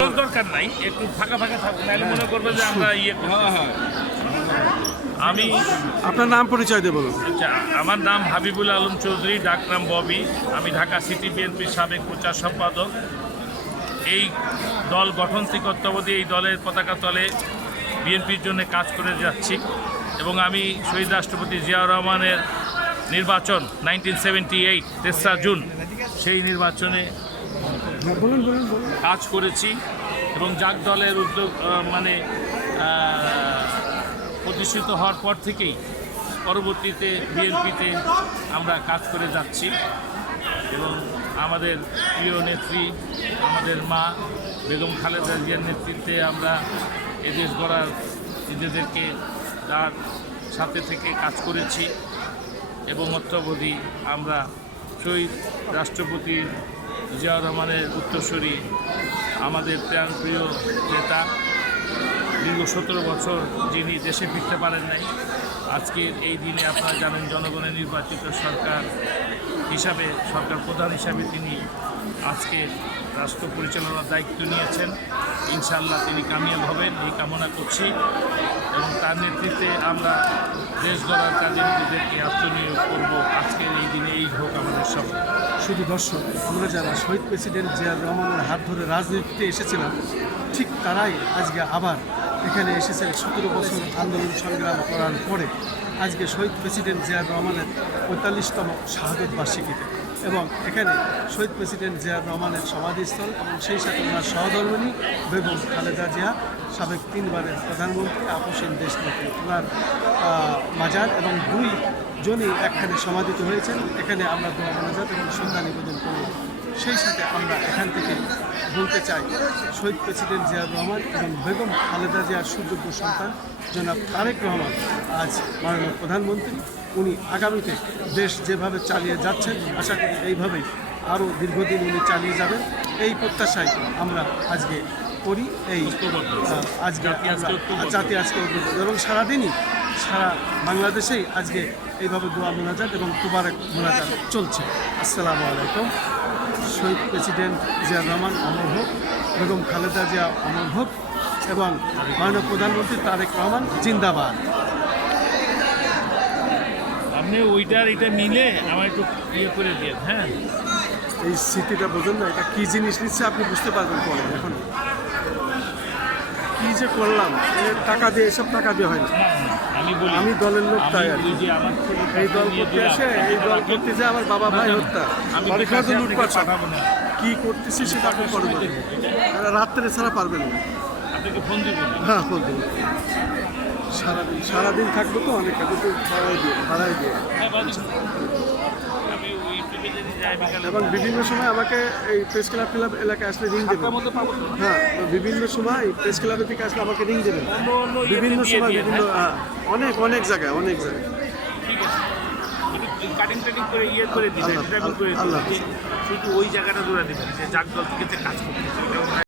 দরকার নাই, একটু ফাঁকা ফাঁকা থাকুন, নাহলে মনে করবে যে আমরা আমি আপনার নাম পরিচয় দিয়ে বলুন। আচ্ছা, আমার নাম হাবিবুল আলম চৌধুরী, ডাকনাম ববি। আমি ঢাকা সিটি বিএনপির সাবেক প্রচার সম্পাদক। এই দল গঠন থেকে অদ্যাবধি এই দলের পতাকা তলে বিএনপির জন্য কাজ করে যাচ্ছি এবং আমি শহীদ রাষ্ট্রপতি জিয়াউর রহমানের নির্বাচন 1978 তেসরা জুন সেই নির্বাচনে কাজ করেছি এবং জাগ দলের উদ্যোগ প্রতিষ্ঠিত হওয়ার পর থেকেই পরবর্তীতে বিএনপিতে আমরা কাজ করে যাচ্ছি এবং আমাদের প্রিয় নেত্রী, আমাদের মা বেগম খালেদা জিয়ার নেতৃত্বে আমরা এদেশ গড়ার নিজেদেরকে তার সাথে থেকে কাজ করেছি এবং অদ্যাবধি আমরা শহীদ রাষ্ট্রপতি জিয়াউর রহমানের উত্তরসূরি, আমাদের প্রাণপ্রিয় নেতা, দীর্ঘ 17 বছর যিনি দেশে ফিরতে পারেন নাই, আজকের এই দিনে আপনারা জানেন জনগণের নির্বাচিত সরকার হিসাবে, সরকার প্রধান হিসাবে তিনি আজকে রাষ্ট্র পরিচালনার দায়িত্ব নিয়েছেন। ইনশাআল্লাহ তিনি কামিয়াব হবেন এই কামনা করছি এবং তার নেতৃত্বে আমরা দেশ গড়ার কাজে নিজেদেরকে আত্মনিয়োগ করব। আজকের এই দিনে এই হোক আমাদের সব। শুধু দর্শক, আমরা যারা শহীদ প্রেসিডেন্ট জিয়াউর রহমানের হাত ধরে রাজনীতিতে এসেছিলাম, ঠিক তারাই আজকে আবার এখানে এসেছেন 17 বছর আন্দোলন সংগ্রাম করার পরে আজকে শহীদ প্রেসিডেন্ট জিয়াউর রহমানের 45তম শাহাদত বার্ষিকীতে। এবং এখানে শহীদ প্রেসিডেন্ট জিয়াউর রহমানের সমাধিস্থল এবং সেই সাথে ওনার সহধর্মিণী বেগম খালেদা জিয়া, সাবেক 3 বারের প্রধানমন্ত্রী, আপসীন দেশনেত্রী, ওনার মাজার এবং 2 জনই একখানে সমাধিত হয়েছেন। এখানে আমরা দোয়া মোনাজাত এবং শ্রদ্ধা নিবেদন করব। সেই সাথে আমরা এখান থেকে বলতে চাই, শহীদ প্রেসিডেন্ট জিয়াউর রহমান এবং বেগম খালেদা জিয়ার সুযোগ্য সন্তান জনাব তারেক রহমান আজ মাননীয় প্রধানমন্ত্রী। উনি আগামীতে দেশ যেভাবে চালিয়ে যাচ্ছেন, আশা করি এইভাবেই আরও দীর্ঘদিন উনি চালিয়ে যাবেন, এই প্রত্যাশায় আমরা আজকে করি। এই আজকে জাতি আজকে এবং সারাদিনই সারা বাংলাদেশেই আজকে এইভাবে দোয়া মোনাজাত এবং তোবারক মোনাজাত চলছে। আসসালামু আলাইকুম। শহীদ প্রেসিডেন্ট জিয়াউর রহমান অমর হোক, বেগম খালেদা জিয়া অমর হোক এবং মাননীয় প্রধানমন্ত্রী তারেক রহমান জিন্দাবাদ। আপনি ওইটার এটা মিলে আমার একটু করে দিন। হ্যাঁ, এই স্মৃতিটা বোঝেন না, এটা কী জিনিস নিচ্ছে আপনি বুঝতে পারবেন পরে। এখন কী যে করলাম, টাকা দিয়ে, এসব টাকা দিয়ে হয় না। আমি দলের লোক, তাই আর এই দল করতে আসে, এই দল করতে যে আমার বাবা ভাই হত্যা, লুটপাট কী করতেছি সেটা আপনি করে বলেন। রাত্রে ছাড়া পারবেন না। আপনাকে ফোন দিব। হ্যাঁ, ফোন দেবো। সারাদিন থাকবো তো, অনেক কিন্তু ভাড়াই দিয়ে এবং বিভিন্ন সময় আমাকে এই প্রেস ক্লাব এলাকায় আসলে রিং দেবেন। হ্যাঁ, বিভিন্ন সময় প্রেস ক্লাবের থেকে আসলে আমাকে রিং দেবেন। বিভিন্ন সময় বিভিন্ন অনেক জায়গায় ঠিক আছে, কাটিং করে করে দিবেন, শুধু ওই জায়গাটা ধরে দিবেন যে জাগ দল থেকে কাজ করতে।